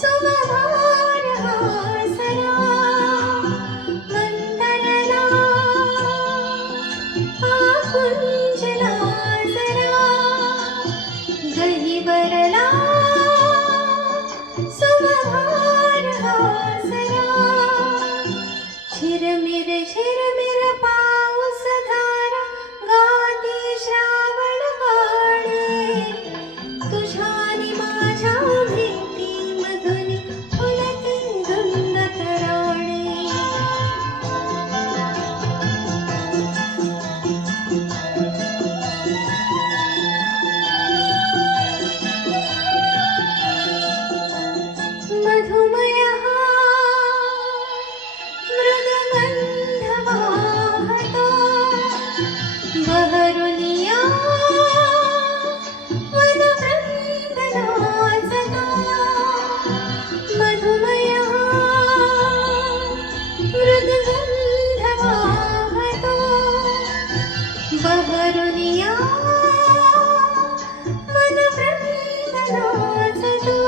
सुमभार हासरा मंतरला आकुंचला जरा गहिवरला सुमभार हासरा झिरमिर पाऊस धारा गाती श्रावण गाणे तुझ्यानी माझ्या भेटी मधुनी फुलती धुंद तराणे मधुमय हा मृदगंध वाहतो बहरुनिया वनवृंद नाचतो मधुमय हा मृदगंध वाहतो बहरुनिया वनवृंद नाचतो